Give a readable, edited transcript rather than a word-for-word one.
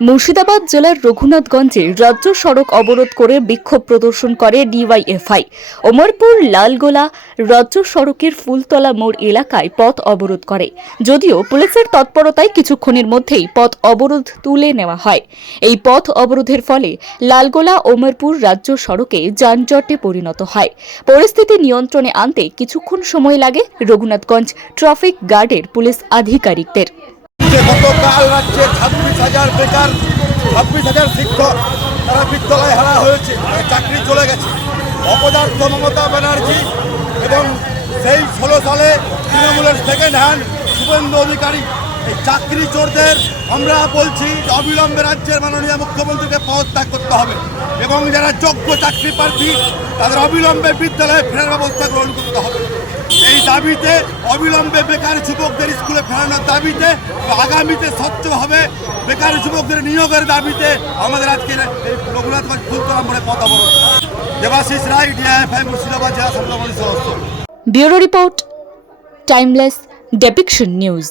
মুর্শিদাবাদ জেলার রঘুনাথগঞ্জে রাজ্য সড়ক অবরোধ করে বিক্ষোভ প্রদর্শন করে ডিওয়াইএফআই। ওমরপুর লালগোলা রাজ্য সড়কের ফুলতলা মোড় এলাকায় পথ অবরোধ করে। যদিও পুলিশের তৎপরতায় কিছুক্ষণের মধ্যেই পথ অবরোধ তুলে নেওয়া হয়। এই পথ অবরোধের ফলে লালগোলা ওমরপুর রাজ্য সড়কে যানজটে পরিণত হয়। পরিস্থিতি নিয়ন্ত্রণে আনতে কিছুক্ষণ সময় লাগে রঘুনাথগঞ্জ ট্রাফিক গার্ডের পুলিশ আধিকারিকদের। গতকাল রাজ্যে 26,000 বেকার, 26,000 শিক্ষক তারা বিদ্যালয়ে হারা হয়েছে, চাকরি চলে গেছে। অপদার্থ মমতা ব্যানার্জি এবং সেই 16 সালে তৃণমূলের সেকেন্ড হ্যান্ড শুভেন্দু অধিকারী এই চাকরি চোরদের আমরা বলছি যে অবিলম্বে রাজ্যের মাননীয় মুখ্যমন্ত্রীকে পদত্যাগ করতে হবে এবং যারা যোগ্য চাকরি প্রার্থী তাদের অবিলম্বে বিদ্যালয়ে ফেরার ব্যবস্থা গ্রহণ করতে হবে। এই দাবিতে অবিলম্বে বেকার যুবকদের স্কুলে ফেরানোর দাবিতে আগামীতে স্বচ্ছভাবে বেকার যুবকদের নিয়োগের দাবিতে আমাদের আজকে এই রঘুনাথগঞ্জ ফুলতলা মোড়ে পথ অবরোধ। দেবাশিস রায়, ডিআইএফআই মুর্শিদাবাদ জেলা সংগ্রামী সদস্য। Bureau report, timeless depiction news.